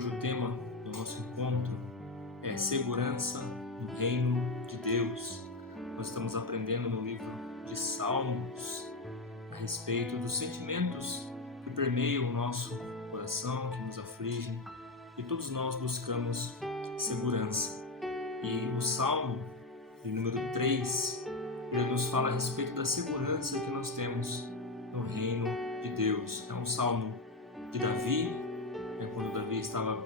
Hoje o tema do nosso encontro é segurança no reino de Deus. Nós estamos aprendendo no livro de Salmos a respeito dos sentimentos que permeiam o nosso coração, que nos afligem, e todos nós buscamos segurança. E o Salmo de número 3, ele nos fala a respeito da segurança que nós temos no reino de Deus. É um salmo de Davi, quando Davi estava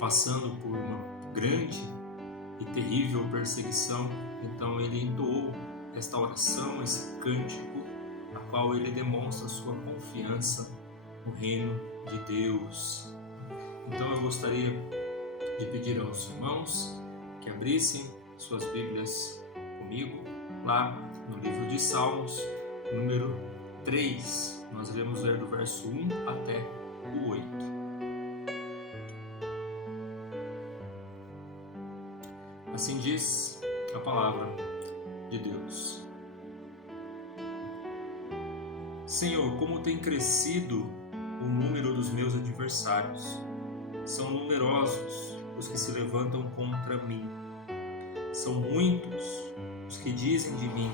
passando por uma grande e terrível perseguição. Então ele entoou esta oração, esse cântico, a qual ele demonstra sua confiança no reino de Deus. Então eu gostaria de pedir aos irmãos que abrissem suas Bíblias comigo, lá no livro de Salmos, número 3. Nós iremos ler do verso 1 até o 8. Assim diz a palavra de Deus. Senhor, como tem crescido o número dos meus adversários. São numerosos os que se levantam contra mim. São muitos os que dizem de mim: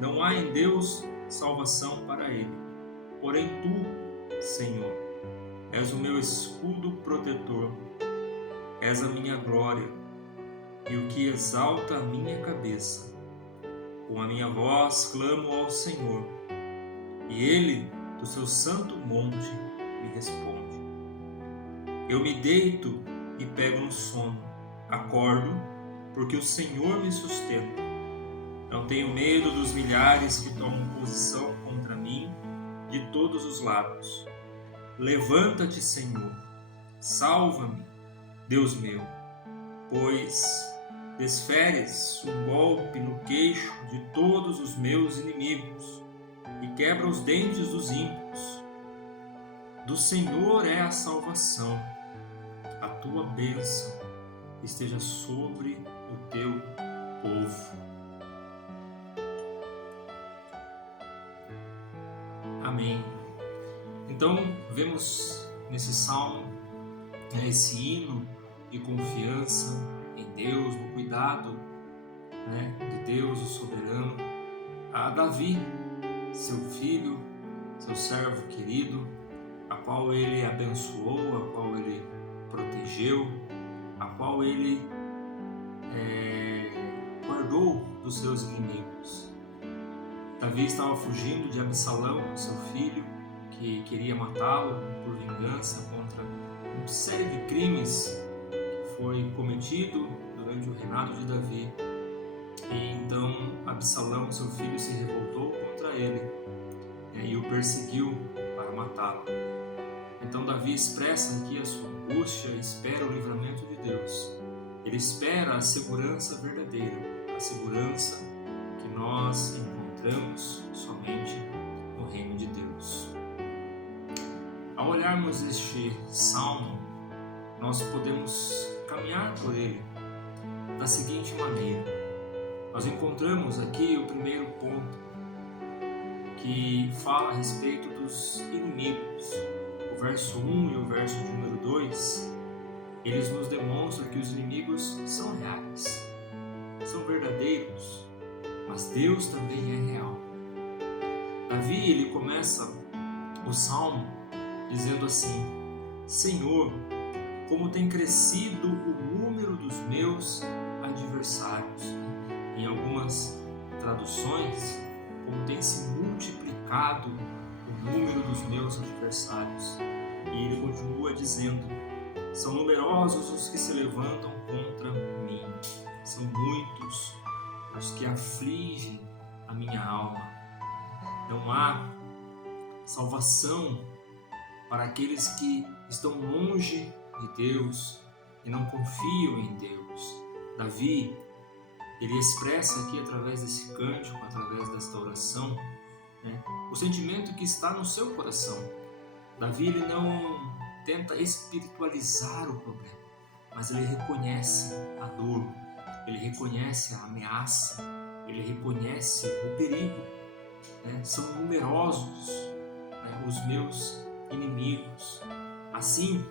não há em Deus salvação para ele. Porém tu, Senhor, és o meu escudo protetor, és a minha glória e o que exalta a minha cabeça. Com a minha voz clamo ao Senhor, e ele, do seu santo monte, me responde. Eu me deito e pego no sono, acordo, porque o Senhor me sustenta. Não tenho medo dos milhares que tomam posição contra mim de todos os lados. Levanta-te, Senhor, salva-me, Deus meu, pois desferes um golpe no queixo de todos os meus inimigos e quebra os dentes dos ímpios. Do Senhor é a salvação, a tua bênção esteja sobre o teu povo. Amém. Então, vemos nesse salmo esse hino de confiança em Deus, no cuidado de Deus, o soberano, a Davi, seu filho, seu servo querido, a qual ele abençoou, a qual ele protegeu, a qual ele guardou dos seus inimigos. Davi estava fugindo de Absalão, seu filho, que queria matá-lo por vingança contra uma série de crimes que foi cometido durante o reinado de Davi. E então Absalão, seu filho, se revoltou contra ele e o perseguiu para matá-lo. Então Davi expressa aqui a sua angústia e espera o livramento de Deus. Ele espera a segurança verdadeira, a segurança que nós encontramos somente no reino de Deus. Ao olharmos este salmo, nós podemos caminhar por ele da seguinte maneira. Nós encontramos aqui o primeiro ponto, que fala a respeito dos inimigos. O verso 1 e o verso de número 2, eles nos demonstram que os inimigos são reais, são verdadeiros, mas Deus também é real. Davi, ele começa o salmo dizendo assim: Senhor, como tem crescido o número dos meus adversários. Em algumas traduções, como tem se multiplicado o número dos meus adversários. E ele continua dizendo: são numerosos os que se levantam contra mim. São muitos os que afligem a minha alma. Não há salvação para aqueles que estão longe de Deus e não confiam em Deus. Davi, ele expressa aqui através desse cântico, através desta oração, o sentimento que está no seu coração. Davi, ele não tenta espiritualizar o problema, mas ele reconhece a dor, ele reconhece a ameaça, ele reconhece o perigo. São numerosos os meus inimigos. Assim,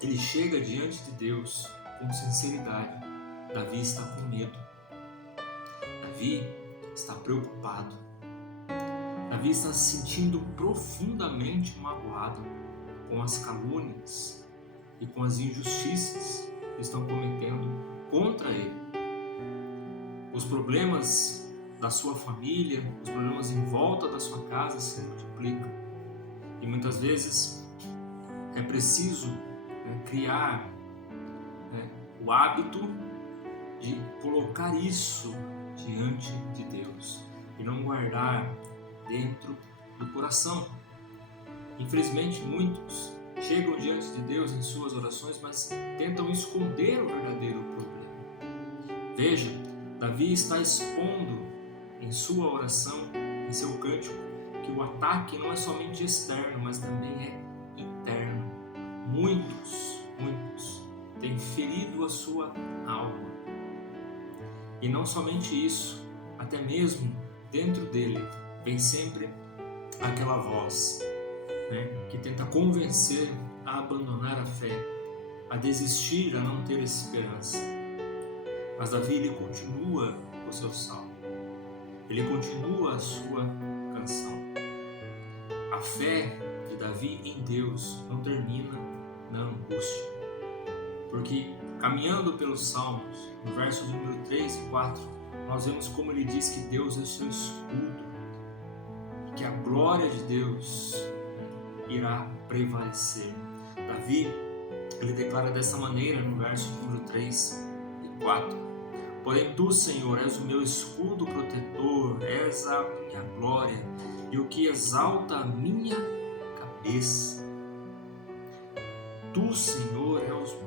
ele chega diante de Deus com sinceridade. Davi está com medo. Davi está preocupado. Davi está se sentindo profundamente magoado com as calúnias e com as injustiças que estão cometendo contra ele. Os problemas da sua família, os problemas em volta da sua casa se multiplicam. E muitas vezes é preciso criar o hábito de colocar isso diante de Deus e não guardar dentro do coração. Infelizmente, muitos chegam diante de Deus em suas orações, mas tentam esconder o verdadeiro problema. Veja, Davi está expondo em sua oração, em seu cântico, que o ataque não é somente externo, mas também é interno. Muitos têm ferido a sua alma. E não somente isso, até mesmo dentro dele vem sempre aquela voz que tenta convencer a abandonar a fé, a desistir, a não ter esperança. Mas Davi, ele continua o seu salmo, ele continua a sua canção. A fé de Davi em Deus não termina na angústia, porque caminhando pelos salmos, no verso de número 3 e 4, nós vemos como ele diz que Deus é o seu escudo, e que a glória de Deus irá prevalecer. Davi, ele declara dessa maneira no verso número 3 e 4: porém tu, Senhor, és o meu escudo protetor, és a minha glória e o que exalta a minha cabeça. Tu, Senhor,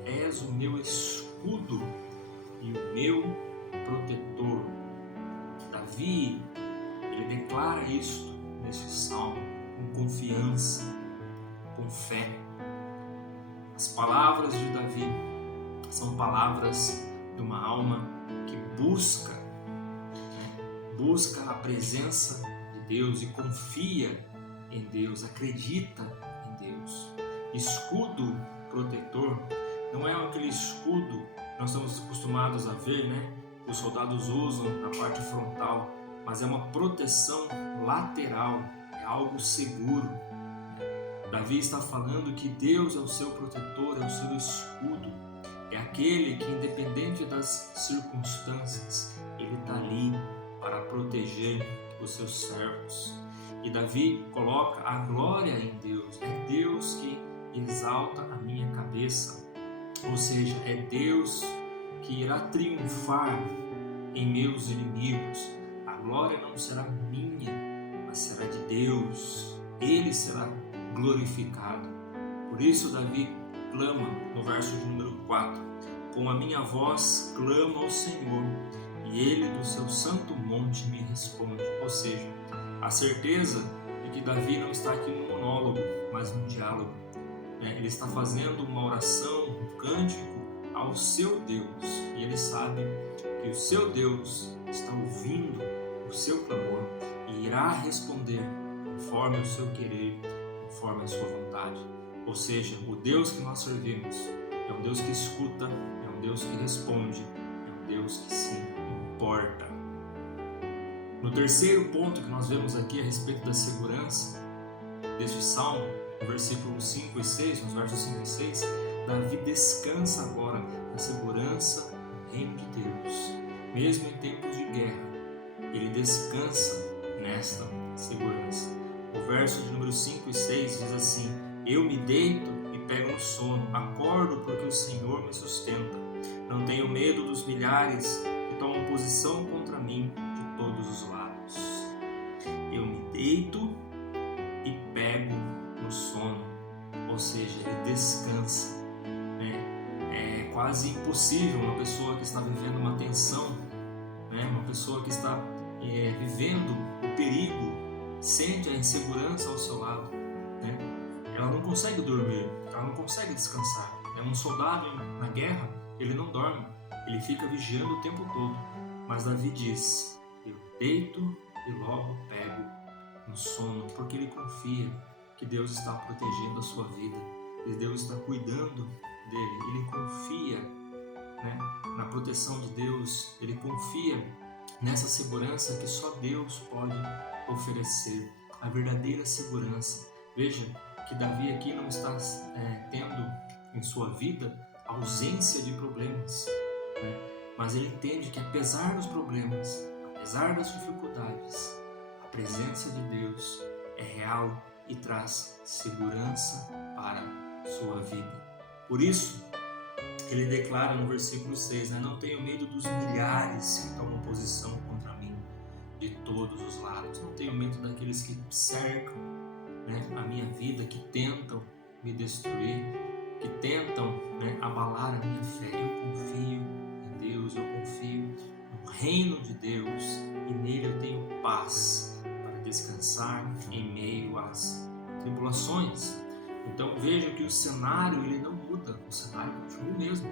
és o meu escudo e o meu protetor. Davi, ele declara isto neste salmo com confiança, com fé. As palavras de Davi são palavras de uma alma que busca a presença de Deus e confia em Deus, acredita em Deus. Escudo protetor não é aquele escudo que nós estamos acostumados a ver, que os soldados usam na parte frontal, mas é uma proteção lateral, é algo seguro. Davi está falando que Deus é o seu protetor, é o seu escudo, é aquele que, independente das circunstâncias, ele está ali para proteger os seus servos. E Davi coloca a glória em Deus, é Deus que exalta a minha cabeça, ou seja, é Deus que irá triunfar em meus inimigos. A glória não será minha, mas será de Deus, ele será glorificado. Por isso Davi clama no verso de número 4: com a minha voz clamo ao Senhor, e ele do seu santo monte me responde. Ou seja, a certeza de que Davi não está aqui num monólogo, mas num diálogo. Ele está fazendo uma oração, um cântico ao seu Deus, e ele sabe que o seu Deus está ouvindo o seu clamor e irá responder conforme o seu querer, conforme a sua vontade. Ou seja, o Deus que nós servimos é um Deus que escuta, é um Deus que responde, é um Deus que se importa. No terceiro ponto que nós vemos aqui a respeito da segurança deste salmo, no versículo 5 e 6, nos versos 5 e 6, Davi descansa agora na segurança do reino de Deus. Mesmo em tempos de guerra, ele descansa nesta segurança. O verso de número 5 e 6 diz assim: eu me deito e pego no sono, acordo porque o Senhor me sustenta. Não tenho medo dos milhares que tomam posição contra mim de todos os lados. Eu me deito e pego no sono, ou seja, ele descansa. É quase impossível uma pessoa que está vivendo uma tensão, uma pessoa que está vivendo o perigo, sente a insegurança ao seu lado, ela não consegue dormir, ela não consegue descansar. Um soldado na guerra, ele não dorme, ele fica vigiando o tempo todo. Mas Davi diz: eu deito e logo pego no sono, porque ele confia que Deus está protegendo a sua vida, que Deus está cuidando proteção de Deus, ele confia nessa segurança que só Deus pode oferecer, a verdadeira segurança. Veja que Davi aqui não está tendo em sua vida ausência de problemas, né? Mas ele entende que apesar dos problemas, apesar das dificuldades, a presença de Deus é real e traz segurança para sua vida. Por isso, ele declara no versículo 6, não tenho medo dos milhares que tomam posição contra mim de todos os lados. Não tenho medo daqueles que cercam, a minha vida, que tentam me destruir, que tentam abalar a minha fé. Eu confio em Deus, eu confio no reino de Deus e nele eu tenho paz para descansar em meio às tribulações. Então veja que o cenário ele não muda, o cenário continua o mesmo,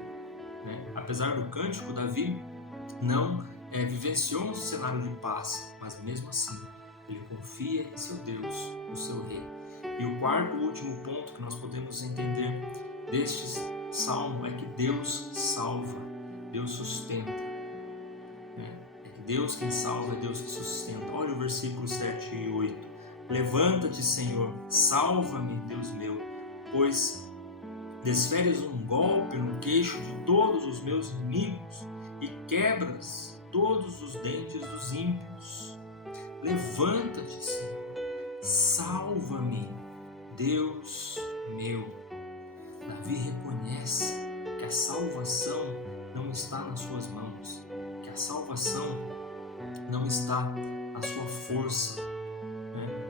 Apesar do cântico, Davi não vivenciou um cenário de paz, mas mesmo assim ele confia em seu Deus, no seu rei. E o quarto e último ponto que nós podemos entender deste salmo é que Deus salva, Deus sustenta. É que Deus quem salva, é Deus que sustenta. Olha o versículo 7 e 8. Levanta-te, Senhor, salva-me, Deus meu, pois desferes um golpe no queixo de todos os meus inimigos e quebras todos os dentes dos ímpios. Levanta-te, Senhor, salva-me, Deus meu. Davi reconhece que a salvação não está nas suas mãos, que a salvação não está na sua força,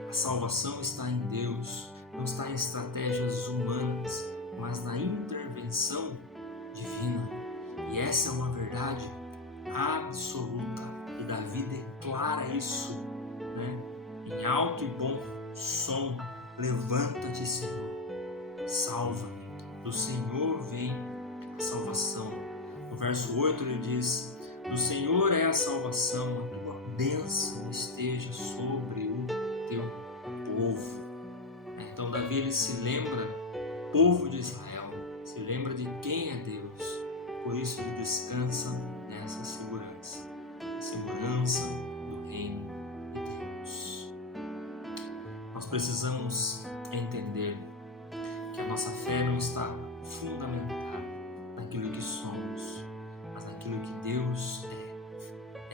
A salvação está em Deus, não está em estratégias humanas, mas na intervenção divina. E essa é uma verdade absoluta. E Davi declara isso, em alto e bom som. Levanta-te, Senhor, salva-me. Do Senhor vem a salvação. No verso 8 ele diz: do Senhor é a salvação, a tua bênção esteja sobre o teu povo. Então Davi ele se lembra, povo de Israel, se lembra de quem é Deus. Por isso ele descansa nessa segurança, a segurança do reino de Deus. Nós precisamos entender que a nossa fé não está fundamentada naquilo que somos, mas naquilo que Deus é.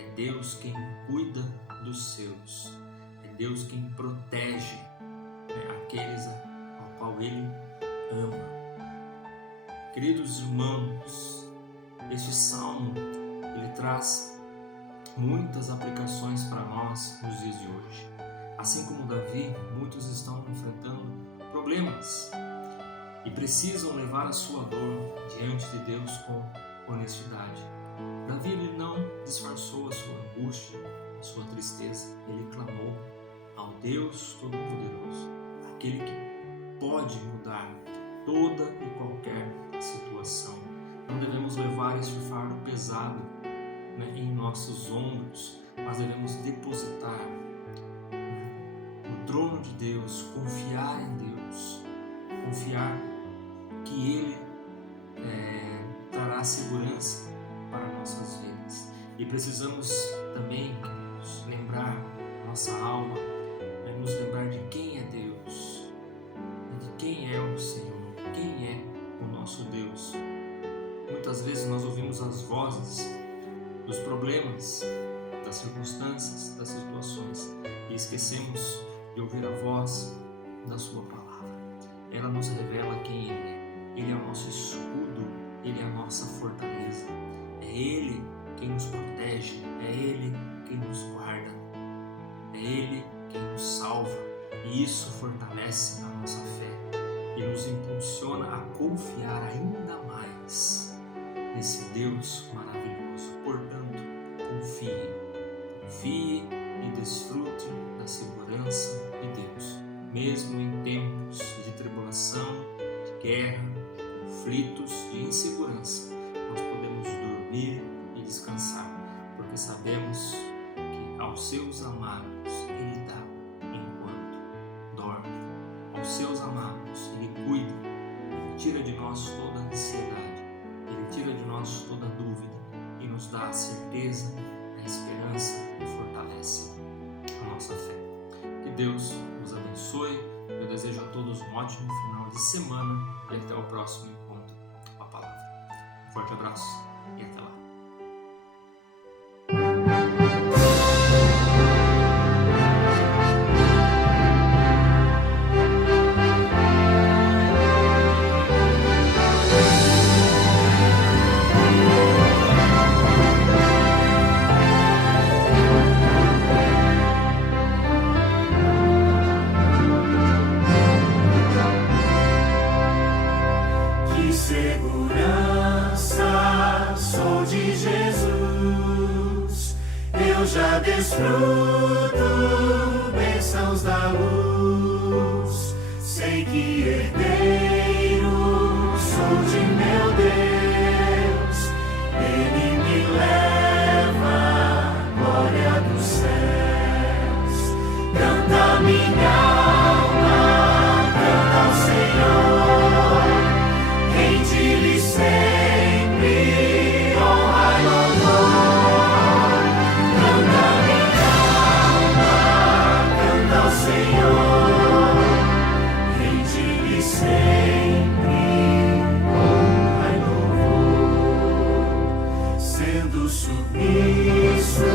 É Deus quem cuida dos seus, é Deus quem protege aqueles ao qual Ele ama. Queridos irmãos, este salmo ele traz muitas aplicações para nós nos dias de hoje. Assim como Davi, muitos estão enfrentando problemas e precisam levar a sua dor diante de Deus com honestidade. Davi ele não disfarçou a sua angústia, a sua tristeza. Ele clamou ao Deus Todo-Poderoso, aquele que pode mudar toda e qualquer situação. Não devemos levar este fardo pesado em nossos ombros, mas devemos depositar no trono de Deus, confiar em Deus, confiar que Ele trará segurança para nossas vidas. E precisamos também, queridos, lembrar nossa alma, nos lembrar de quem é Deus, de quem é o Senhor, quem é o nosso Deus. Muitas vezes nós ouvimos as vozes dos problemas, das circunstâncias, das situações e esquecemos de ouvir a voz da Sua palavra. Ela nos revela quem Ele é. Ele é o nosso escudo, Ele é a nossa fortaleza. É Ele quem nos protege, é Ele quem nos guarda, é Ele quem nos salva. E isso fortalece a nossa fé e nos impulsiona a confiar ainda mais nesse Deus maravilhoso. Portanto, confie e desfrute da segurança de Deus, mesmo em tempos de tribulação, de guerra, de conflitos, de insegurança. Nós podemos dormir e descansar, porque sabemos que aos seus amados Ele dá enquanto dorme. Aos seus amados Ele cuida, Ele tira de nós toda ansiedade, Ele tira de nós toda dúvida e nos dá a certeza, a esperança e fortalece a nossa fé. Que Deus nos abençoe. Eu desejo a todos um ótimo final de semana e até o próximo encontro com a palavra. Um forte abraço e até lá. Segurança, sou de Jesus, eu já desfruto bênçãos da luz, sei que herdeiro sou de meu Deus, Ele me leva à glória dos céus, canta minha alma, canta ao Senhor, rende-lhe sempre honra e louvor. Canta minha alma, canta ao Senhor, rende-lhe sempre honra e louvor. Sendo submisso,